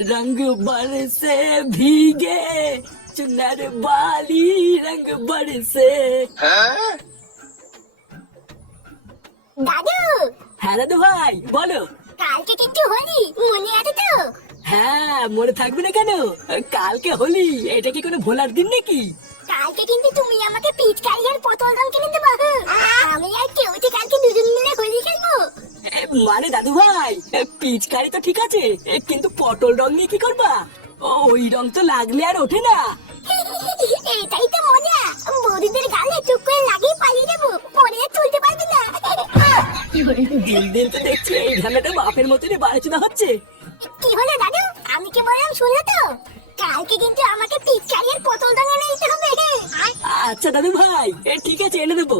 रंग बरसे भीगे चुनर वाली रंग बरसे। দাদু, হ্যাঁ দাদু ভাই বলো। কালকে কিন্তু হোলি, মনে আছে তো? হ্যাঁ মনে থাকবে না কেন, কালকে হোলি, এটা কি কোনো ভোলার দিন নাকি? কালকে কিন্তু তুমি আমাকে পিচকারি আর পটল রং কিনে দেবো। আমি আর কেউ কালকে দুজন মিলে হোলি খেলবো। মানে দাদু ভাই, পিচকারি তো ঠিক আছে, কিন্তু পটল রং নিয়ে কি করবা? ওই রং তো লাগলে আর ওঠে না। এটাই তো মজা, বৌদিদের গালে টুক করে লাগিয়ে পালিয়ে যাবো, পরে আর চলতে পারবি না। দিন দিন তো দেখছি এই ঝামেলাটা বাপের মতনই বাড়াচোদা হচ্ছে। কি হলো দাদু, আমি কি বললাম শুনলে তো? কালকে কিন্তু আমাকে পিচকারি আর পটল রং এনে দিতে হবে। আচ্ছা দাদু ভাই, ঠিক আছে এনে দেবো।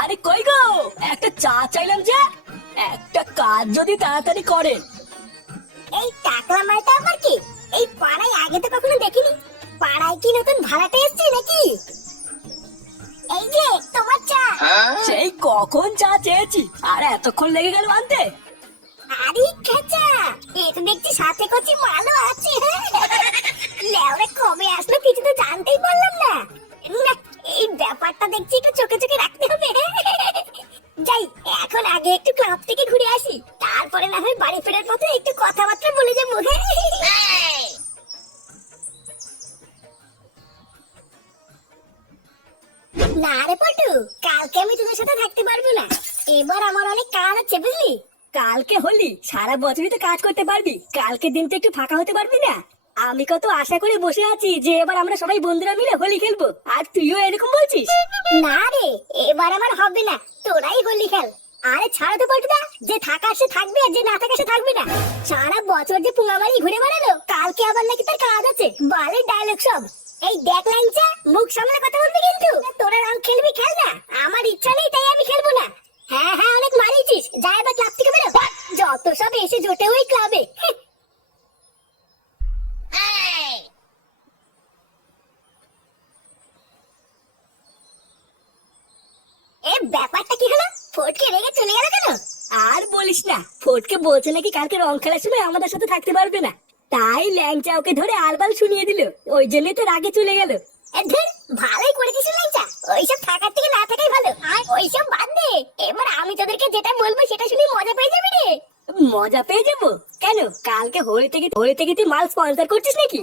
আরে কই গো, একটা চা চাইলাম যে, একটা কাজ যদি তাড়াতাড়ি করেন। এই টাকলা মালটা আবার কি? এই পাড়ায় আগে তো কখনো দেখিনি। পাড়ায় কি নতুন ভাড়াটে এসেছে নাকি? এই যে তোমার চা। সেই কখন চা চেয়েছি, আর এতক্ষণ লেগে গেল আনতে? আরে খেচা, এ তো দেখছি সাথে কচি মালও আছে। লেওরে কবে আসলো কিছু তো জানতেই পারলাম না। না, এই ব্যাপারটা দেখছি একটু চোখে চোখে রাখতে হবে। যাই, এখন আগে একটু ক্লাব থেকে ঘুরে আসি, তারপরে না হয় বাড়ি ফেরার পথে একটু কথাবার্তা বলে যাবো। না রে পটু, কালকে আমি তোদের সাথে থাকতে পারবো না। এবার আমার অনেক কাজ আছে বুঝলি। কালকে হোলি, সারা বছরই তো কাজ করতে পারবি, কালকে দিনটা একটু ফাঁকা হতে পারবি না? আমি কত আশা করে বসে আছি যে এবার আমরা সবাই বন্ধুরা মিলে হোলি খেলবো, আর তুইও এরকম বলছিস? না রে, এবার আমার হবে না, তোরাই হোলি খেল। আরে ছাড়ো তো পটুদা, যে থাকার সে থাকবে আর যে না থাকার সে থাকবে না। সারা বছর যে পুঙ্গামারি ঘুরে বেড়ালো, কালকে আবার নাকি তার কাজ আছে, বালে ডায়লগ সব। এই দেখ ল্যাংচা, মুখ সামনে কথা বলবি কিন্তু। তোরা রং খেলবি খেল না, আমার ইচ্ছা নেই তাই আমি খেলবো না। হ্যাঁ হ্যাঁ, অনেক মারিয়েছিস, যা এবার ক্লাব থেকে বেরো। যত সব এসে জোটে ওই ক্লাবে। এ ব্যাপারটা কি হলো? ফটকে রেগে চলে গেল কেন? আর বলিস না, ফটকে বলছে নাকি কালকে রং খেলার সময় আমাদের সাথে থাকতে পারবে না, তাই ল্যাংচা ওকে ধরে আলবাল শুনিয়ে দিল, ওই জন্যই তো রাগে চলে গেল। ধুর, ভালোই করেছিস ল্যাংচা, ওইসব থাকার থেকে না থাকাই ভালো। আর ওইসব বাদ দে, এবার আমি তোদেরকে যেটা বলবো সেটা শুনে মজা পেয়ে যাবি রে। মজা পেয়ে যাবো কেন? কালকে হোলি থেকে তুই মাল স্পন্সর করছিস নাকি?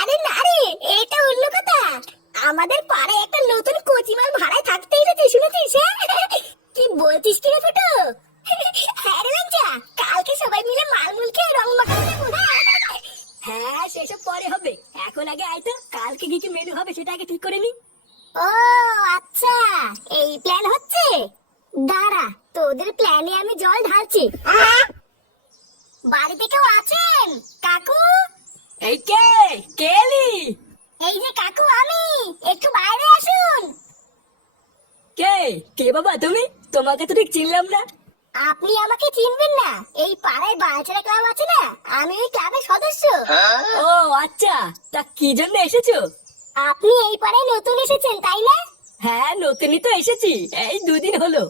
আরে না রে, এটা অন্য কথা। আমাদের পাড়ায় একটা নতুন কোচিমাল ভাড়ায় থাকতে এসেছে, শুনেছিস? কি বলছিস কি রে ফুটো? হ্যাঁ রে ল্যাংচা, কালকে সবাই মিলে মালমুল খেয়ে রং মাখাতে যাবো। হ্যাঁ সেসব পরে হবে, এখন আগে আয় তো, কালকে কি কি মেনু হবে সেটা আগে ঠিক করে নি। ও আচ্ছা, এই প্ল্যান হচ্ছে। দাঁড়া, তোদের প্ল্যানে আমি জল ঢালছি। বাড়িতে কেউ আছেন কাকু? এই কে কে এলি? এই যে কাকু আমি, একটু বাইরে আসুন। কে কে বাবা তুমি? তোমাকে তো ঠিক চিনলাম না। আপনি আমাকে চিনবেন না? এই পাড়ায় বালছেড়া ক্লাব আছে না, আমি ওই ক্লাবের সদস্য। ও আচ্ছা, তা কি জন্য এসেছো? আপনি এই পাড়ায় নতুন এসেছেন তাই না? হ্যাঁ নতুনই তো এসেছি, এই 2 দিন হলো।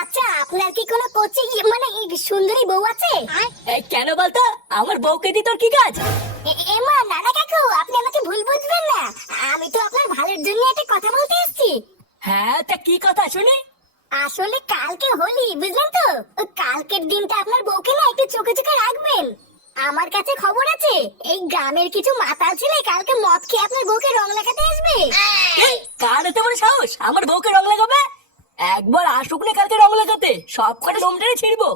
আচ্ছা, আপনার কি কোনো কোচিং মানে এই সুন্দরী বউ আছে? এই কেন বলতো, আমার বউকে দি তোর কি কাজ? এমা না না কাকু, আপনি আমাকে ভুল বুঝবেন না, আমি তো আপনার ভালোর জন্য একটা কথা বলতে এসেছি। হ্যাঁ তা কি কথা শুনি? আসলে কালকে হোলি, বুঝলেন তো? কালকের দিনটা আপনার বউকে না একটু চোখে চোখে রাখবেন। আমার কাছে খবর আছে, এই গ্রামের কিছু মাতাল ছেলে কালকে মদ খেয়ে আপনার বউকে রং লাগাতে আসবে। কার এত বড় সাহস আমার বউকে রং লাগাবে? একবার আসুক না কালকে রং লাগাতে, সব করে লোম টেনে ছিড়বো।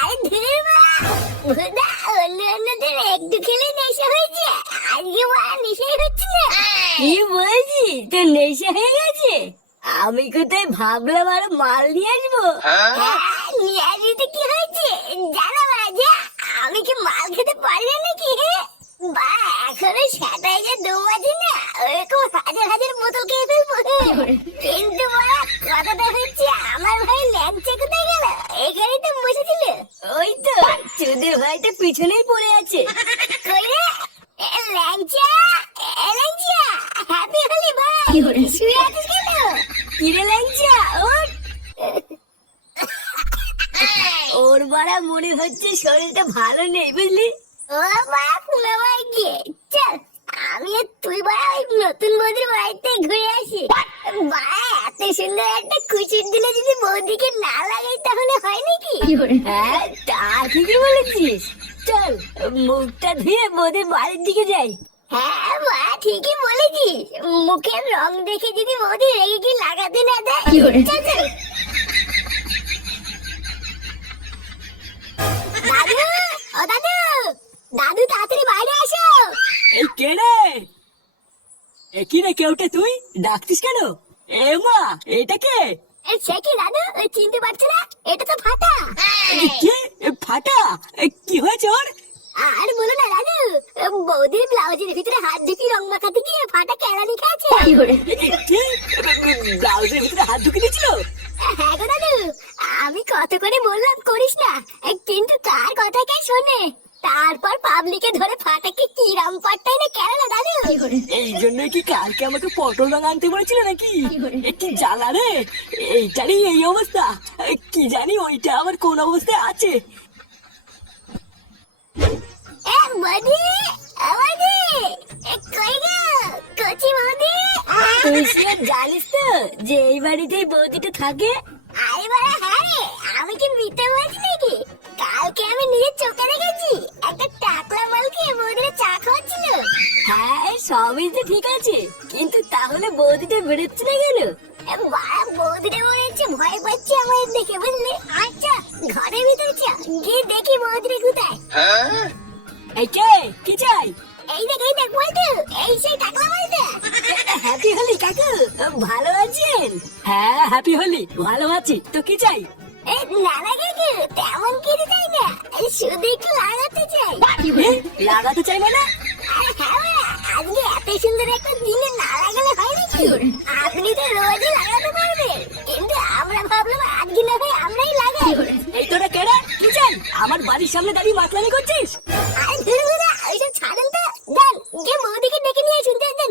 আরে ধুর মা, ভোদা, অন্য অন্যদের একটু খেলে নেশা হয়েছে, আজকে মা নেশাই হচ্ছে না। কি বলছি, তোর নেশা হয়ে গেছে? আমি কোথায় ভাবলাম আরো মাল নিয়ে আসবো। নিয়ে আসিতে কি হয়েছে জানো? আমি কি মাল খেতে পারি না নাকি? বা এখনো সেটাই যে দৌড়াচ্ছি না, ওরকম হাজার হাজার বোতল খেয়ে ফেলবো। কিন্তু বড়া কথাটা হচ্ছে, আমার ভাই ল্যাংচা কোথায় গেল? এখানেই তো বসেছিল। ওই তো চোদের ভাইটা পিছনেই পড়ে আছে। কই রে ল্যাংচা? ল্যাংচা, হ্যাপি হোলি ভাই। শুয়ে আছিস কেন? কিরে ল্যাংচা ওঠ। ওর বাড়া মনে হচ্ছে শরীরটা ভালো নেই বুঝলি। ও বাপ মামাই গিয়ে চল, আমি আর তুই ভাই ওই নতুন বৌদির বাড়িতে ঘুরে আসি। ভাই এত সুন্দর একটা কুচির দিলে যদি বৌদিকে না লাগাই তাহলে হয় নাকি? হ্যাঁ তা ঠিকই বলেছিস। চল মুখটা ধুয়ে বৌদির বাড়ির দিকে যাই। হ্যাঁ মা ঠিকই বলেছিস, মুখের রং দেখে যদি বৌদি রেগে কি লাগাতে না দেয়। চল চল। দাদু, ও দাদু, দাদু তাড়াতাড়ি বাইরে আসো। এই কে রে? কি রে কেউটা তুই ডাকতিস কেন? এ মা এটা কে? সে কি দাদু, চিনতে পারছো না? এটা তো ফাটা। কে? ফাটা? কি হয়েছে ওর? আর বলো না দাদু, বৌদির ব্লাউজের ভিতরে হাত ঢুকি রং মাখাতে গিয়ে ফাটা কেরানি খাচ্ছে। কি? ব্লাউজের ভিতরে হাত ঢুকে দিয়েছিল? হ্যাঁ গো দাদু, আমি কত করে বললাম করিস না, কিন্তু তার কথা কে শোনে। তারপর পাবলিকে ধরে ফাটাকে কি রাম পাট্টাই না কেন দাদু। এই জন্য কি কালকে আমাকে পটল রং আনতে বলেছিল নাকি? কি জ্বালা রে, এইটারই এই অবস্থা। কি জানি ওইটা আমার কোন অবস্থায় আছে। বৌদি, বৌদি, কই গো কচি বৌদি? তুই সে জানিস তো যে এই বাড়িতেই বৌদিটা থাকে। আরে বাড়া হ্যাঁ রে, আমি কি মিথ্যে বলছি নাকি? কালকে আমি নিজের চোখে দেখেছি, একটা টাকলা মালকে বৌদিরা চা খাওয়াচ্ছিল। হ্যাঁ সবই তো ঠিক আছে, কিন্তু তাহলে বৌদিটা বেরোচ্ছে না কেন? বাড়া বৌদিটা মনে হচ্ছে ভয় পাচ্ছে আমাদের দেখে, বুঝলি? আচ্ছা ঘরের ভিতরে চা, গিয়ে দেখি বৌদিটা কোথায়। এই কে? কি চাই? এই দেখ বলতো, এই সেই টাকলা মালটা। হ্যাপি হোলি কাকু, ভালো আছেন? হ্যাঁ হ্যাপি হোলি, ভালো আছি। তো কি চাই? এই নানা কাকু তেমন কিছু চাই না, শুধু একটু লাগাতে চাই। লাগাতে চাই মানে? আরে হ্যাঁ বাড়া, আজকে এত সুন্দর একটা দিনে না লাগালে হয় নাকি? আপনি তো রোজই লাগাতে পারবেন, কিন্তু আমরা ভাবলাম আজকে না হয় আমরাই লাগাই। এই তোরা কেডা? কি চাই? আমার বাড়ির সামনে দাঁড়িয়ে মাতলামি করছিস? আরে ধুর বুড়া, ওইসব ছাড়েন তো। যান গিয়ে বৌদিকে ডেকে নিয়ে আসুন, যান।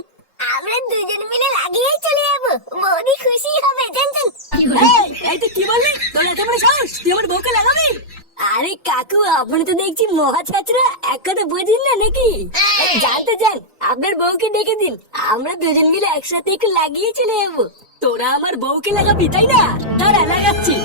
আমরা দুজন মিলে লাগিয়েই চলে যাবো, বৌদি খুশি হবে। যান। এই তুই কি বললি? তোর এত বড় সাহস, তুই আমার বউকে লাগাবি? আরে কাকু আপনি তো দেখছি মহা ছাত্রা, এক কথা বুঝিন না নাকি? জানতে চান আপনার বউকে ডেকে দিন, আমরা দুজন মিলে একসাথে একটু লাগিয়ে চলে যাবো। তোরা আমার বউকে লাগাবি তাই না? তারা লাগাচ্ছি।